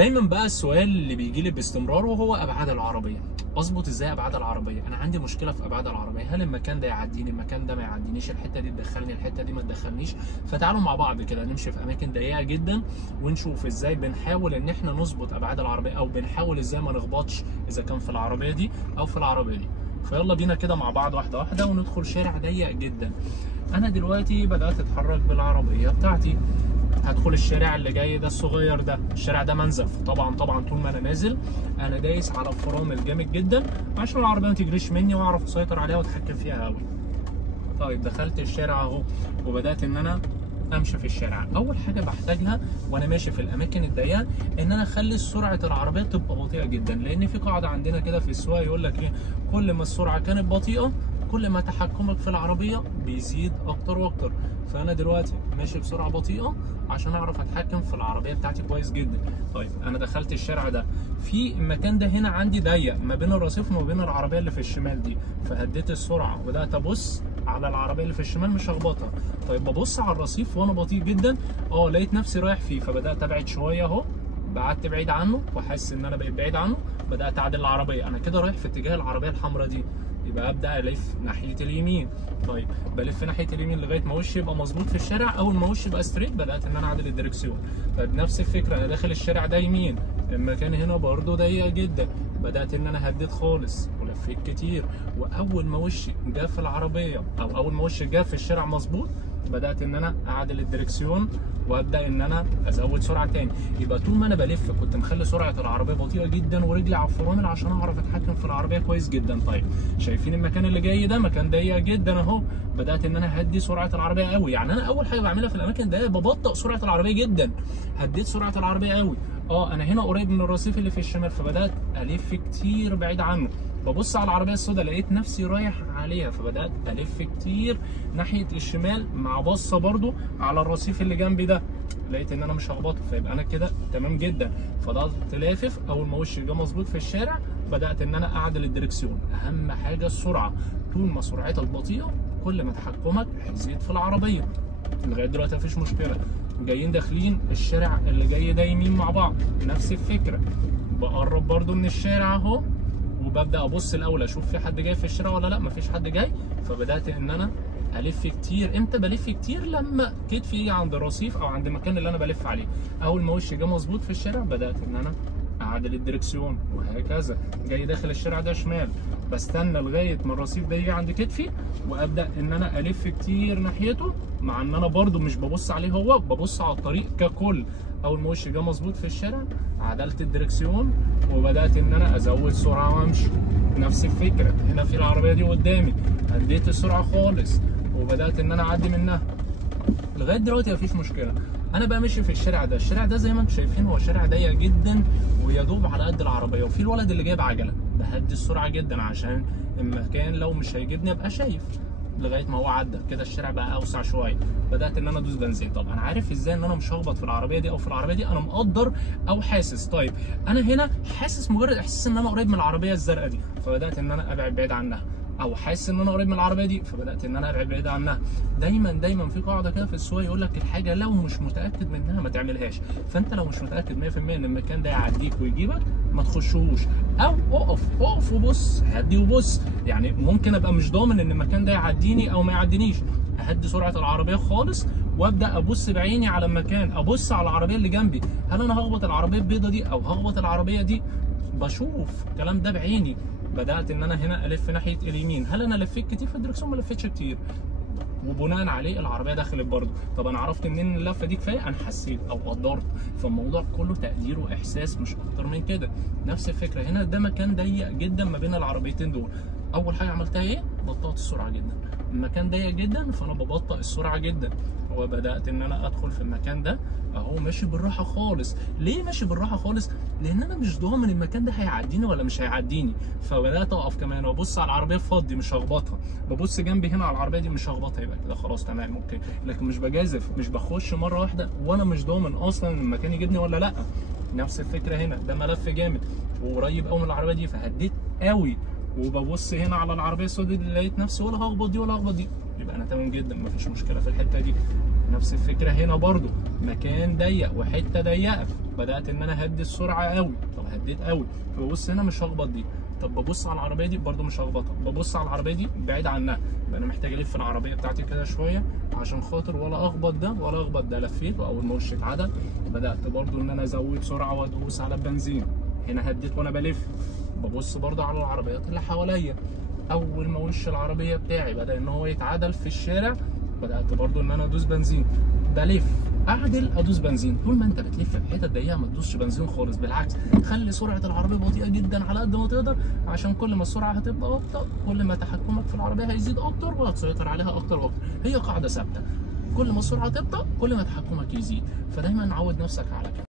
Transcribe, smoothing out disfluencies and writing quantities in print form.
دايما بقى السؤال اللي بيجي لي باستمرار وهو ابعاد العربيه. اظبط ازاي ابعاد العربيه؟ انا عندي مشكله في ابعاد العربيه، هل المكان ده يعديني، المكان ده ما يعدينيش، الحته دي تدخلني، الحته دي ما تدخلنيش. فتعالوا مع بعض كده نمشي في اماكن ضيقه جدا ونشوف ازاي بنحاول ان احنا نظبط ابعاد العربيه، او بنحاول ازاي ما نخبطش اذا كان في العربيه دي او في العربيه دي. فيلا بينا كده مع بعض واحده واحده وندخل شارع ضيق جدا. انا دلوقتي بدات اتحرك بالعربيه بتاعتي، هدخل الشارع اللي جاي ده الصغير ده، الشارع ده منزف. طبعا طول ما انا نازل انا دايس على الفرامل جامد جدا عشان العربيه ما تجريش مني واعرف اسيطر عليها واتحكم فيها قوي. طيب دخلت الشارع اهو وبدات ان انا امشي في الشارع. اول حاجه بحتاجها وانا ماشي في الاماكن الضيقه ان انا اخلي سرعه العربيه تبقى بطيئه جدا، لان في قاعده عندنا كده في السواقه يقول لك ايه، كل ما السرعه كانت بطيئه كل ما تحكمك في العربيه بيزيد اكتر واكتر. فانا دلوقتي ماشي بسرعه بطيئه عشان اعرف اتحكم في العربيه بتاعتي كويس جدا. طيب انا دخلت الشارع ده، في المكان ده هنا عندي ضيق ما بين الرصيف وما بين العربيه اللي في الشمال دي، فهديت السرعه وبدات ابص على العربيه اللي في الشمال مش هخبطها. طيب ببص على الرصيف وانا بطيء جدا، لقيت نفسي رايح فيه، فبدات ابعد شويه اهو، بعدت بعيد عنه وحاسس ان انا بقيت بعيد عنه، بدات اعدل العربيه. انا كده رايح في اتجاه العربيه الحمراء دي، يبقى ابدا الف ناحيه اليمين. طيب بلف ناحيه اليمين لغايه ما وشي يبقى مظبوط في الشارع. اول ما وشي يبقى ستريت بدات ان انا اعدل الدركسيون. طيب نفس الفكره، انا داخل الشارع ده يمين، المكان هنا برده ضيق جدا، بدات ان انا هديت خالص ولفيت كتير، واول ما وشي جه في العربيه او اول ما وشي جه في الشارع مظبوط بدات ان انا اعدل الدركسيون وابدا ان انا ازود سرعه تاني. يبقى طول ما انا بلف كنت مخلي سرعه العربيه بطيئه جدا ورجلي على الفرامل عشان اعرف اتحكم في العربيه كويس جدا. طيب شايفين المكان اللي جاي ده مكان ضيق جدا اهو، بدات ان انا هدي سرعه العربيه قوي. يعني انا اول حاجه بعملها في الاماكن ده ببطئ سرعه العربيه جدا، هديت سرعه العربيه قوي. انا هنا قريب من الرصيف اللي في الشمال، فبدات الف كتير بعيد عنه. ببص على العربيه السوداء لقيت نفسي رايح عليها، فبدات الف كتير ناحيه الشمال مع بصه برده على الرصيف اللي جنبي ده، لقيت ان انا مش هخبطه، فيبقى انا كده تمام جدا. فضلت لافف، اول ما وشي جه مظبوط في الشارع بدات ان انا اعدل الدركسيون. اهم حاجه السرعه، طول ما سرعتك بطيئه كل ما تحكمك هيزيد في العربيه. لغايه دلوقتي مفيش مشكله. جايين داخلين الشارع اللي جاي ده يمين مع بعض، نفس الفكره، بقرب برده من الشارع اهو وببدا ابص الاول اشوف في حد جاي في الشارع ولا لا، مفيش حد جاي، فبدات ان انا الف كتير. امتى بلف كتير؟ لما كتفي يجي عند الرصيف او عند المكان اللي انا بلف عليه. اول ما وشي جه مظبوط في الشارع بدات ان انا اعدل الدركسيون، وهكذا. جاي داخل الشارع ده شمال، بستنى لغايه ما الرصيف ده يجي عند كتفي وابدا ان انا الف كتير ناحيته، مع ان انا برده مش ببص عليه هو، ببص على الطريق ككل. اول ما وشي جه مظبوط في الشارع عدلت الدركسيون وبدات ان انا ازود سرعه وامشي. نفس الفكره، هنا في العربيه دي قدامي، هديت السرعه خالص وبدات ان انا اعدي منها. لغايه دلوقتي مفيش مشكله. انا بقى ماشي في الشارع ده، الشارع ده زي ما انتم شايفين هو شارع ضيق جدا ويدوب على قد العربيه، وفي الولد اللي جايب عجله، بهدي السرعه جدا عشان المكان لو مش هيجيبني ابقى شايف. لغايه ما هو عدى كده الشارع بقى اوسع شويه، بدات ان انا ادوس بنزين. طب انا عارف ازاي ان انا مش هخبط في العربيه دي او في العربيه دي؟ انا مقدر او حاسس. طيب انا هنا حاسس، مجرد احساس ان انا قريب من العربيه الزرقاء دي، فبدات ان انا ابعد بعيد عنها، او حاسس ان انا قريب من العربيه دي فبدات ان انا ابعد بعيد عنها. دايما في قاعده كده في السواقه يقول لك الحاجه لو مش متاكد منها ما تعملهاش. فانت لو مش متاكد 100% ان المكان ده يعديك ويجيبك ما تخشوش، او اقف وبص، هدي وبص. يعني ممكن ابقى مش ضامن ان المكان ده يعديني او ما يعدينيش، اهدي سرعه العربيه خالص وابدا ابص بعيني على المكان، ابص على العربيه اللي جنبي، هل انا هخبط العربيه البيضه دي او هخبط العربيه دي؟ بشوف الكلام ده بعيني. بدات ان انا هنا الف ناحيه اليمين، هل انا لفيت كتير في الدركسيون؟ ما لفيتش كتير، وبناء عليه العربيه دخلت برده. طب انا عرفت منين اللفه دي كفايه؟ انا حسيت او قدرت. فالموضوع كله تقدير واحساس مش اكتر من كده. نفس الفكره هنا، ده مكان ضيق جدا ما بين العربيتين دول، اول حاجه عملتها ايه؟ بطأت السرعه جدا. المكان ضيق جدا فانا ببطئ السرعه جدا، وبدات ان انا ادخل في المكان ده اهو ماشي بالراحه خالص. ليه ماشي بالراحه خالص؟ لان انا مش ضامن المكان ده هيعديني ولا مش هيعديني، فبدات اقف كمان وابص على العربيه الفاضي مش هخبطها، ببص جنبي هنا على العربيه دي مش هخبطها، يبقى كده خلاص تمام ممكن. لكن مش بجازف، مش بخش مره واحده وانا مش ضامن اصلا المكان يجيبني ولا لا. نفس الفكره هنا، ده ملف جامد وقريب قوي من العربيه دي فهديت قوي، وببص هنا على العربيه السوداء دي لقيت نفسي ولا هخبط دي ولا هخبط دي، يبقى انا تمام جدا مفيش مشكله في الحته دي. نفس الفكره هنا برضو، مكان ضيق وحته ضيقه، بدات ان انا اهدي السرعه قوي، طب هديت قوي، فببص هنا مش هخبط دي، طب ببص على العربيه دي برده مش هخبطها، ببص على العربيه دي بعيد عنها، يبقى انا محتاج الف العربيه بتاعتي كده شويه عشان خاطر ولا اخبط ده ولا اخبط ده. لفيت واول ما وشي اتعدل بدات برده ان انا ازود سرعه وادوس على البنزين، هنا هديت وانا بلف، ببص برده على العربيات اللي حواليا، اول ما وش العربيه بتاعي بدا ان هو يتعدل في الشارع بدات برده ان انا ادوس بنزين، بلف اعدل ادوس بنزين. طول ما انت بتلف في حتت ضيقه ما تدوسش بنزين خالص، بالعكس خلي سرعه العربيه بطيئه جدا على قد ما تقدر، عشان كل ما السرعه هتبقى ابطا كل ما تحكمك في العربيه هيزيد اكتر وهتسيطر عليها اكتر واكتر. هي قاعده ثابته، كل ما السرعه تبطا كل ما تحكمك يزيد، فدايما عود نفسك على كده.